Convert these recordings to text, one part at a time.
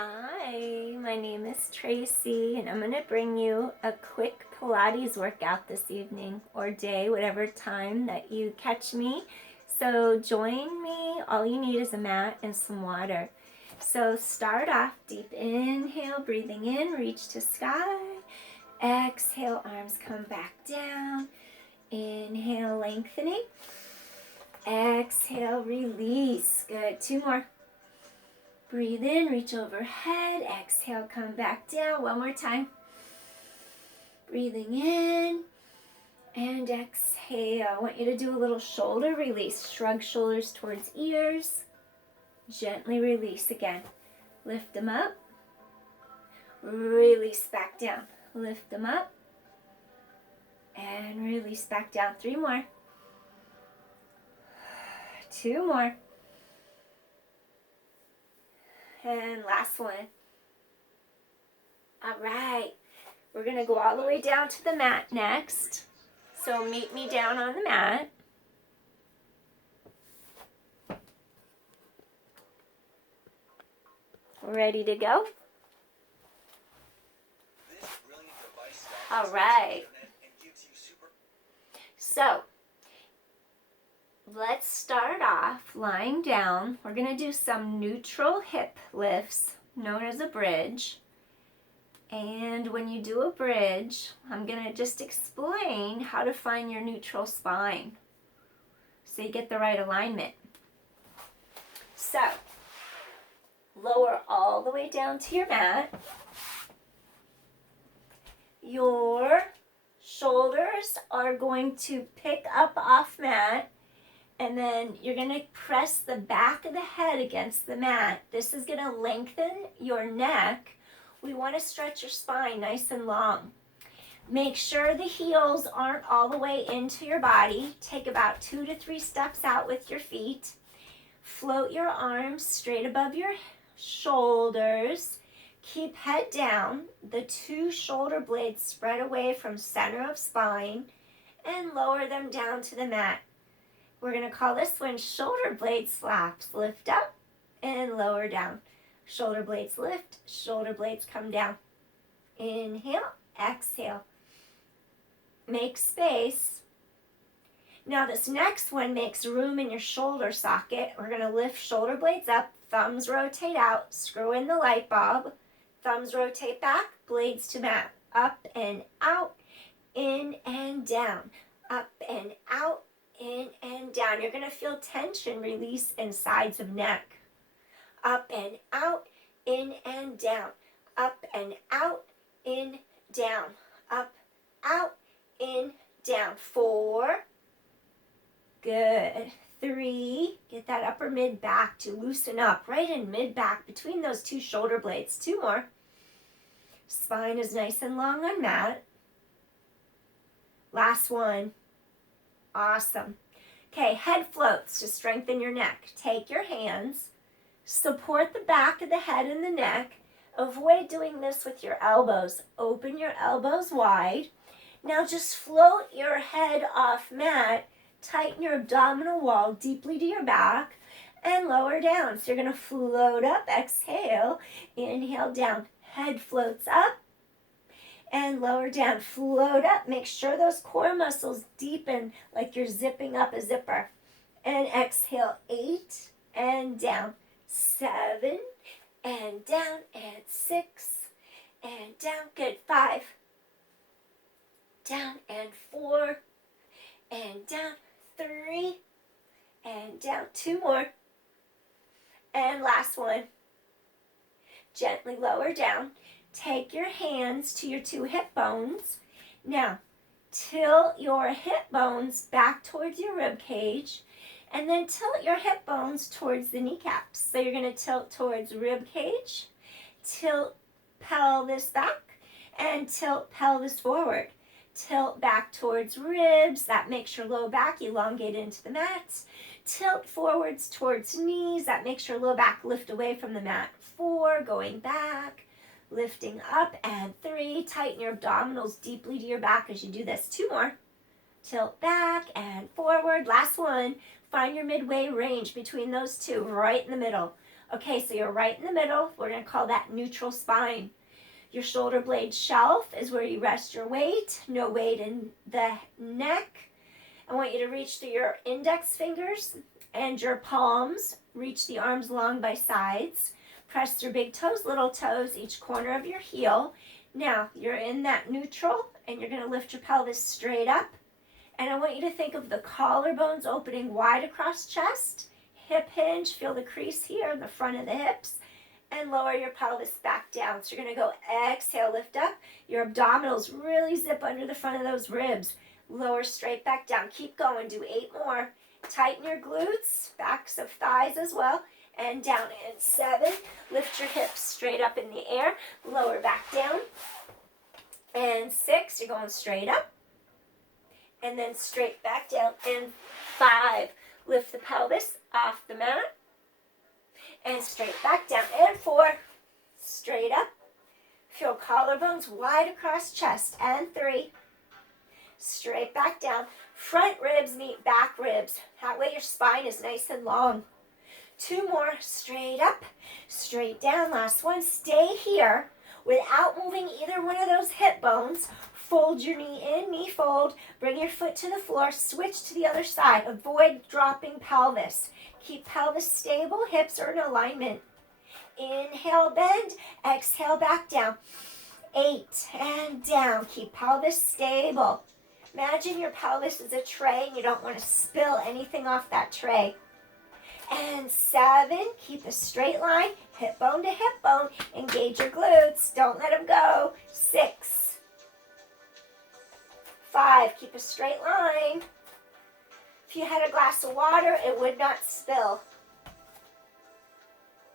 Hi, my name is Tracy, and I'm going to bring you a quick Pilates workout this evening or day, whatever time that you catch me. So join me. All you need is a mat and some water. So start off deep inhale, breathing in, reach to sky. Exhale, arms come back down. Inhale, lengthening. Exhale, release. Good. Two more. Breathe in, reach overhead. Exhale, come back down. One more time. Breathing in and exhale. I want you to do a little shoulder release. Shrug shoulders towards ears. Gently release again. Lift them up. Release back down. Lift them up. And release back down. Three more. Two more. And last one. All right. We're going to go all the way down to the mat next. So meet me down on the mat. Ready to go? All right. So, let's start off lying down. We're going to do some neutral hip lifts, known as a bridge. And when you do a bridge, I'm going to just explain how to find your neutral spine so you get the right alignment. So, lower all the way down to your mat. Your shoulders are going to pick up off mat, and then you're going to press the back of the head against the mat. This is going to lengthen your neck. We want to stretch your spine nice and long. Make sure the heels aren't all the way into your body. Take about 2 to 3 steps out with your feet. Float your arms straight above your shoulders. Keep head down. The 2 shoulder blades spread away from center of spine and lower them down to the mat. We're going to call this one shoulder blade slaps. Lift up and lower down. Shoulder blades lift, shoulder blades come down. Inhale, exhale. Make space. Now this next one makes room in your shoulder socket. We're going to lift shoulder blades up, thumbs rotate out, screw in the light bulb. Thumbs rotate back, blades to mat. Up and out, in and down. Up and out, in and down. You're going to feel tension release in sides of neck. Up and out, in and down. Up and out, in, down. Up, out, in, down. 4. Good. 3. Get that upper mid back to loosen up. Right in mid back between those 2 shoulder blades. 2 more. Spine is nice and long on mat. Last one. Awesome. Okay, head floats to strengthen your neck. Take your hands. Support the back of the head and the neck. Avoid doing this with your elbows. Open your elbows wide. Now just float your head off mat. Tighten your abdominal wall deeply to your back and lower down. So you're going to float up. Exhale. Inhale down. Head floats up and lower down. Float up. Make sure those core muscles deepen like you're zipping up a zipper. And exhale. 8 and down. 7 and down, and 6 and down. Good. 5 down, and 4 and down. 3 and down. 2 more. And last one. Gently lower down. Take your hands to your 2 hip bones. Now, tilt your hip bones back towards your rib cage. And then tilt your hip bones towards the kneecaps. So you're going to tilt towards rib cage, tilt pelvis back, and tilt pelvis forward. Tilt back towards ribs. That makes your low back elongate into the mat. Tilt forwards towards knees. That makes your low back lift away from the mat. 4, going back, lifting up, and 3. Tighten your abdominals deeply to your back as you do this. 2 more. Tilt back and forward. Last one. Find your midway range between those 2, right in the middle. Okay, so you're right in the middle. We're going to call that neutral spine. Your shoulder blade shelf is where you rest your weight. No weight in the neck. I want you to reach through your index fingers and your palms. Reach the arms long by sides. Press your big toes, little toes, each corner of your heel. Now, you're in that neutral, and you're going to lift your pelvis straight up. And I want you to think of the collarbones opening wide across chest. Hip hinge, feel the crease here in the front of the hips. And lower your pelvis back down. So you're going to go exhale, lift up. Your abdominals really zip under the front of those ribs. Lower straight back down. Keep going. Do 8 more. Tighten your glutes, backs of thighs as well. And down. And 7. Lift your hips straight up in the air. Lower back down. And 6. You're going straight up. And then straight back down. And 5. Lift the pelvis off the mat. And straight back down. And 4. Straight up. Feel collarbones wide across chest. And 3. Straight back down. Front ribs meet back ribs. That way your spine is nice and long. 2 more. Straight up. Straight down. Last one. Stay here without moving either one of those hip bones. Fold your knee in, knee fold. Bring your foot to the floor. Switch to the other side. Avoid dropping pelvis. Keep pelvis stable. Hips are in alignment. Inhale, bend. Exhale, back down. 8 and down. Keep pelvis stable. Imagine your pelvis is a tray and you don't want to spill anything off that tray. And 7. Keep a straight line. Hip bone to hip bone. Engage your glutes. Don't let them go. 6. 5, keep a straight line. If you had a glass of water, it would not spill.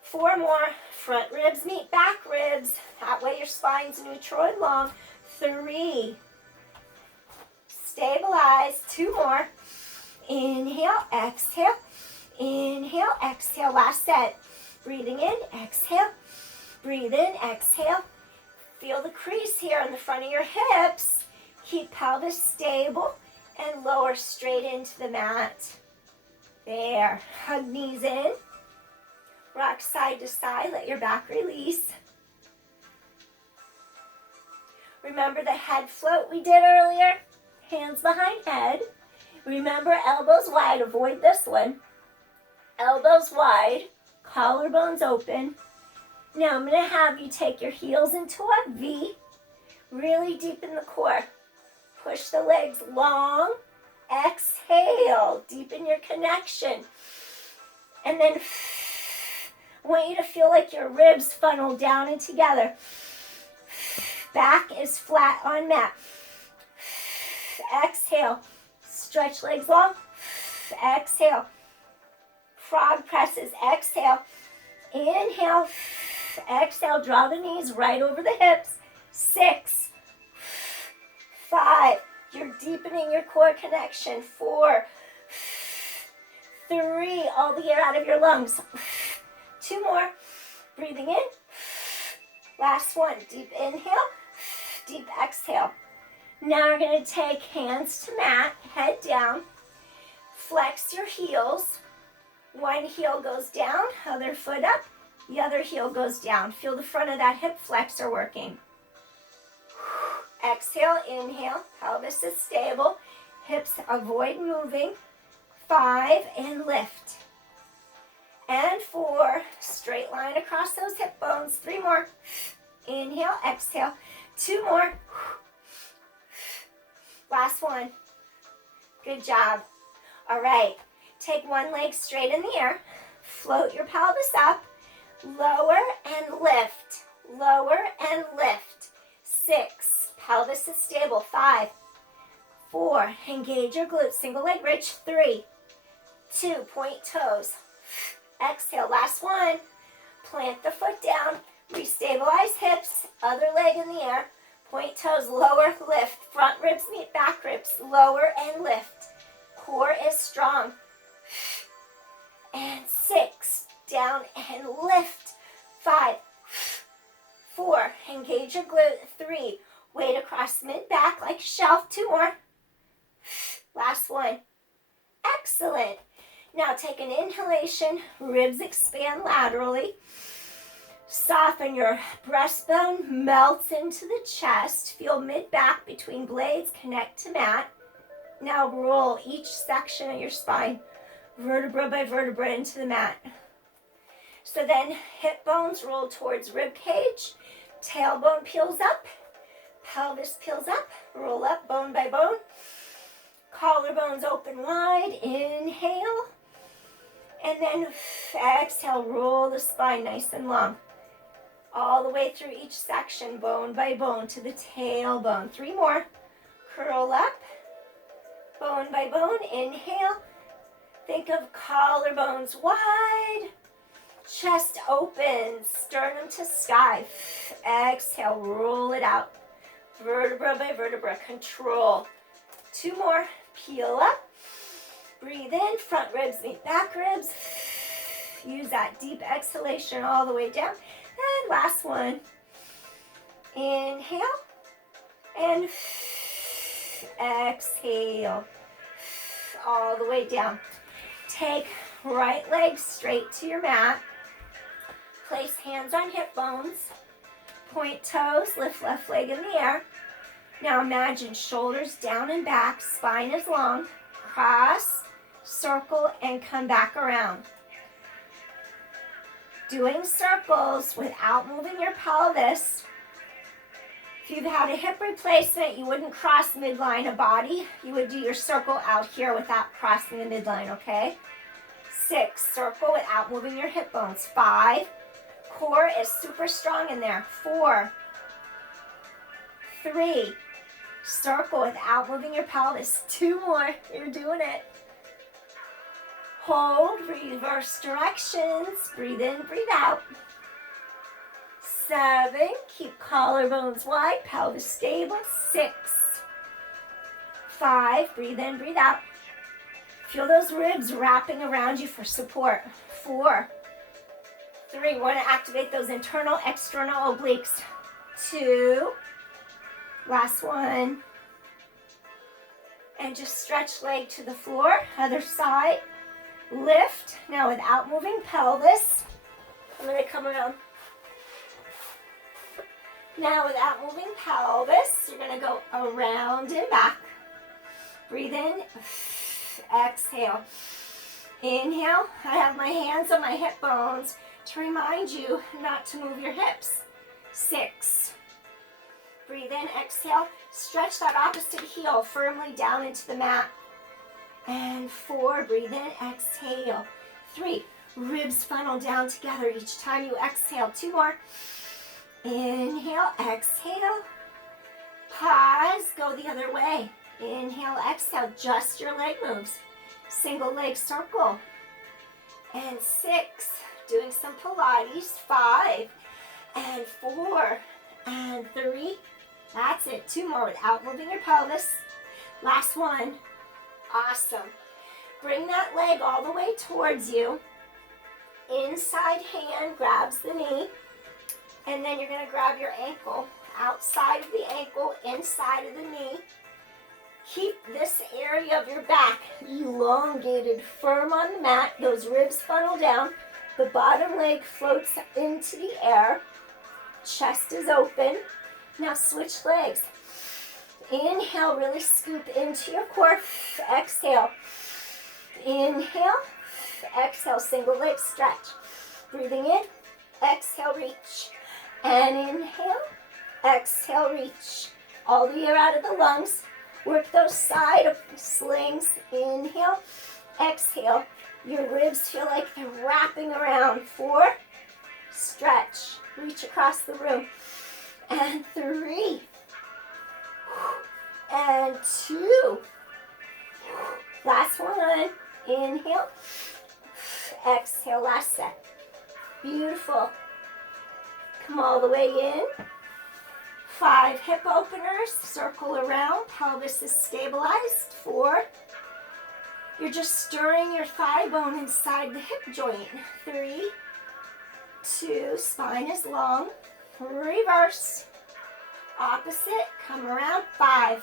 4 more. Front ribs meet back ribs. That way your spine's neutral and long. 3. Stabilize. 2 more. Inhale, exhale. Inhale, exhale. Last set. Breathing in, exhale. Breathe in, exhale. Feel the crease here in the front of your hips. Keep pelvis stable and lower straight into the mat. There. Hug knees in. Rock side to side. Let your back release. Remember the head float we did earlier? Hands behind head. Remember elbows wide. Avoid this one. Elbows wide. Collarbones open. Now I'm going to have you take your heels into a V. Really deep in the core. Push the legs long. Exhale. Deepen your connection. And then I want you to feel like your ribs funnel down and together. Back is flat on mat. Exhale. Stretch legs long. Exhale. Frog presses. Exhale. Inhale. Exhale. Draw the knees right over the hips. 6. 5. You're deepening your core connection. 4. 3. All the air out of your lungs. 2 more. Breathing in. Last one. Deep inhale. Deep exhale. Now we're going to take hands to mat. Head down. Flex your heels. One heel goes down. Other foot up. The other heel goes down. Feel the front of that hip flexor working. Exhale, inhale, pelvis is stable, hips avoid moving. 5, and lift. And 4, straight line across those hip bones. 3 more. Inhale, exhale. 2 more. Last one. Good job. All right, take one leg straight in the air. Float your pelvis up. Lower and lift. Lower and lift. 6. Pelvis is stable. 5, 4, engage your glutes. Single leg bridge. 3, 2, point toes. Exhale. Last one. Plant the foot down. Restabilize hips. Other leg in the air. Point toes. Lower, lift. Front ribs meet back ribs. Lower and lift. Core is strong. And 6. Down and lift. 5, 4, engage your glute. 3, weight across mid-back like a shelf. 2 more. Last one. Excellent. Now take an inhalation, ribs expand laterally. Soften your breastbone, melts into the chest. Feel mid-back between blades, connect to mat. Now roll each section of your spine, vertebra by vertebra, into the mat. So then hip bones roll towards rib cage, tailbone peels up, pelvis peels up, roll up bone by bone. Collarbones open wide, inhale. And then exhale, roll the spine nice and long. All the way through each section, bone by bone, to the tailbone. 3 more. Curl up, bone by bone, inhale. Think of collarbones wide, chest open, sternum to sky. Exhale, roll it out. Vertebra by vertebra, control. 2 more, peel up. Breathe in, front ribs meet back ribs. Use that deep exhalation all the way down. And last one. Inhale. And exhale. All the way down. Take right leg straight to your mat. Place hands on hip bones. Point toes, lift left leg in the air. Now imagine shoulders down and back, spine is long. Cross, circle, and come back around. Doing circles without moving your pelvis. If you've had a hip replacement, you wouldn't cross midline a body. You would do your circle out here without crossing the midline, okay? 6, circle without moving your hip bones. 5, core is super strong in there. 4, 3, circle without moving your pelvis. 2 more, you're doing it. Hold, reverse directions. Breathe in, breathe out. 7, keep collarbones wide, pelvis stable. 6, 5, breathe in, breathe out. Feel those ribs wrapping around you for support. 4, 3, want to activate those internal, external obliques. 2, last one. And just stretch leg to the floor, other side. Lift, now without moving pelvis. I'm going to come around. Now without moving pelvis, you're going to go around and back. Breathe in, exhale. Inhale, I have my hands on my hip bones to remind you not to move your hips. 6, breathe in, exhale. Stretch that opposite heel firmly down into the mat. And 4, breathe in, exhale. 3, ribs funnel down together each time you exhale. 2 more. Inhale, exhale. Pause, go the other way. Inhale, exhale, just your leg moves. Single leg circle. And 6, doing some Pilates. 5, and 4, and 3. That's it. 2 more without moving your pelvis. Last one. Awesome. Bring that leg all the way towards you. Inside hand grabs the knee. And then you're going to grab your ankle. Outside of the ankle, inside of the knee. Keep this area of your back elongated, firm on the mat. Those ribs funnel down. The bottom leg floats into the air. Chest is open. Now switch legs. Inhale, really scoop into your core. Exhale. Inhale. Exhale, single leg stretch. Breathing in. Exhale, reach. And inhale. Exhale, reach. All the air out of the lungs. Work those side slings. Inhale. Exhale. Your ribs feel like they're wrapping around. 4. Stretch. Reach across the room. And 3. And 2. Last one. Inhale. Exhale. Last set. Beautiful. Come all the way in. 5 hip openers. Circle around. Pelvis is stabilized. 4. You're just stirring your thigh bone inside the hip joint. 3. 2. Spine is long. Reverse. Opposite. Come around. 5.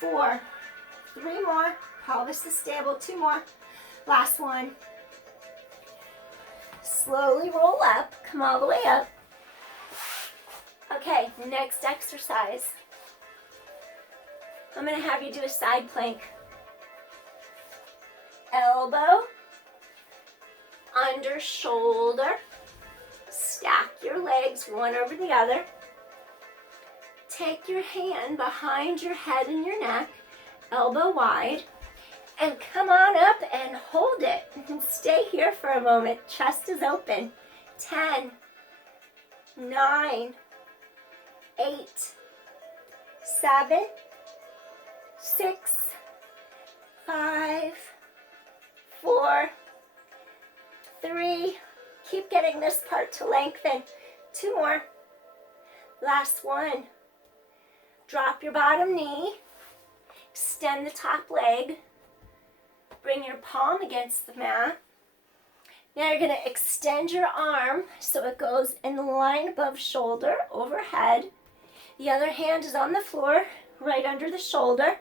4. 3 more. Pelvis is stable. 2 more. Last one. Slowly roll up, come all the way up. Okay, next exercise. I'm going to have you do a side plank. Elbow, under shoulder. Stack your legs one over the other. Take your hand behind your head and your neck, elbow wide, and come on up and hold it. Stay here for a moment. Chest is open. 10, 9, 8, 7, 6, 5, 4, 3. Keep getting this part to lengthen. 2 more. Last one. Drop your bottom knee. Extend the top leg. Bring your palm against the mat. Now you're going to extend your arm so it goes in the line above shoulder, overhead. The other hand is on the floor, right under the shoulder.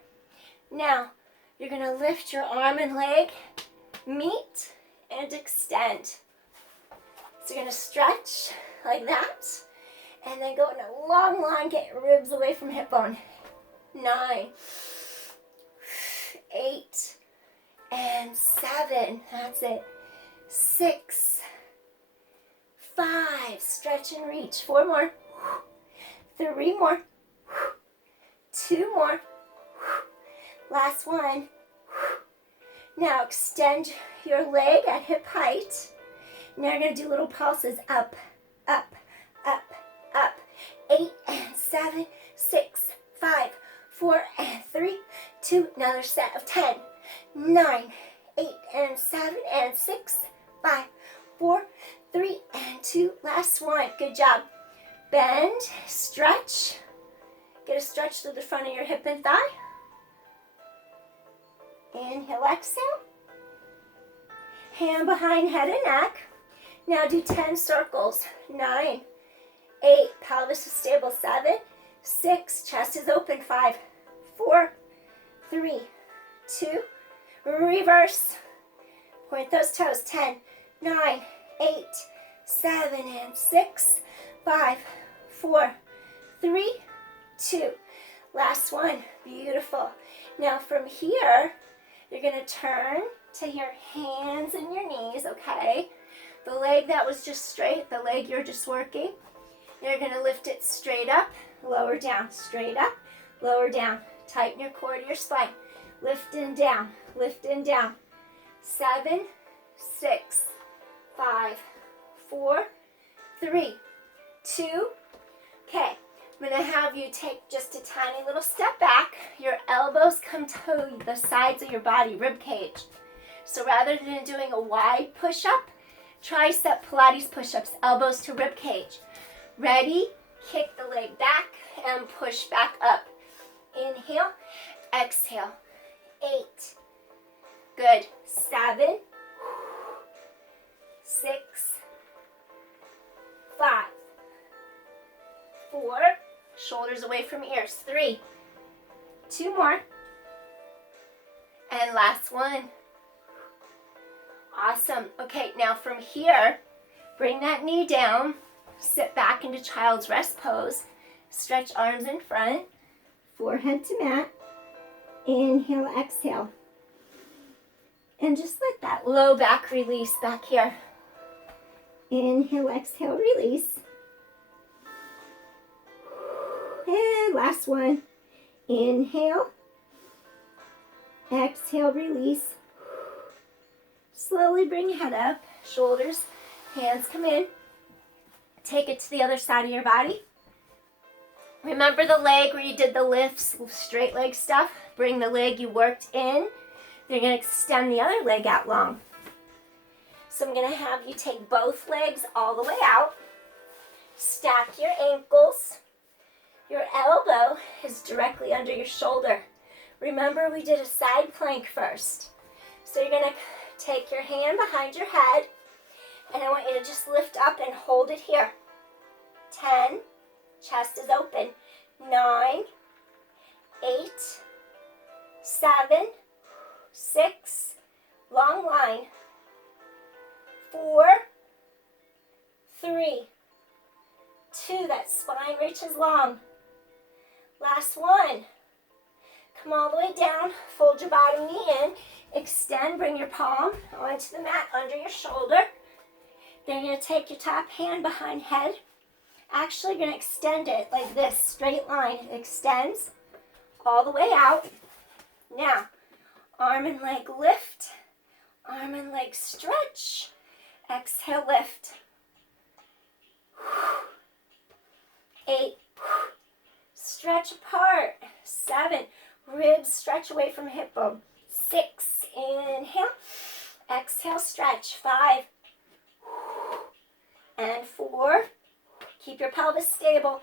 Now, you're going to lift your arm and leg, meet, and extend. So you're going to stretch like that, and then go in a long line, get your ribs away from hip bone. 9, 8, and 7. That's it. 6, 5. Stretch and reach. 4 more. 3 more. 2 more. Last one. Now extend your leg at hip height. Now you're going to do little pulses. Up, up, up, up. 8 and 7, 6, 5, 4 and 3, 2. Another set of 10, 9, 8 and 7 and 6, 5, 4, 3 and 2. Last one. Good job. Bend, stretch. Get a stretch through the front of your hip and thigh. Inhale, exhale. Hand behind head and neck. Now do 10 circles. 9, 8, pelvis is stable. 7, 6, chest is open. 5, 4, 3, 2, reverse. Point those toes. 10, 9, 8, 7, and 6, 5, 4, 3, 2. Last one. Beautiful. Now from here, you're going to turn to your hands and your knees, okay? The leg that was just straight, the leg you're just working, you're going to lift it straight up, lower down, straight up, lower down. Tighten your core to your spine. Lift and down, lift and down. 7, 6, 5, 4, 3, 2. Okay, I'm going to have you take just a tiny little step back. Your elbows come to the sides of your body, rib cage. So rather than doing a wide push-up, tricep Pilates push-ups, elbows to rib cage. Ready? Kick the leg back and push back up. Inhale, exhale. 8. Good. 7, 6, 5, 4, shoulders away from ears. 3, 2 more, and last one. Awesome. Okay, now from here, bring that knee down, sit back into child's rest pose, stretch arms in front, forehead to mat. Inhale, exhale. And just let that low back release back here. Inhale, exhale, release. And last one. Inhale. Exhale, release. Slowly bring your head up. Shoulders, hands come in. Take it to the other side of your body. Remember the leg where you did the lifts, straight leg stuff? Bring the leg you worked in. You're going to extend the other leg out long. So I'm going to have you take both legs all the way out. Stack your ankles. Your elbow is directly under your shoulder. Remember, we did a side plank first. So you're going to take your hand behind your head, and I want you to just lift up and hold it here. 10, chest is open. 9, 8, 7, 6, long line. 4, 3, 2, that spine reaches long. Last one. Come all the way down, fold your bottom knee in, extend, bring your palm onto the mat under your shoulder. Then you're going to take your top hand behind head. Actually, you're going to extend it like this, straight line. It extends all the way out. Now, arm and leg lift, arm and leg stretch. Exhale, lift. 8, stretch apart. 7, ribs stretch away from hip bone. 6, inhale. Exhale, stretch. 5, and 4. Keep your pelvis stable.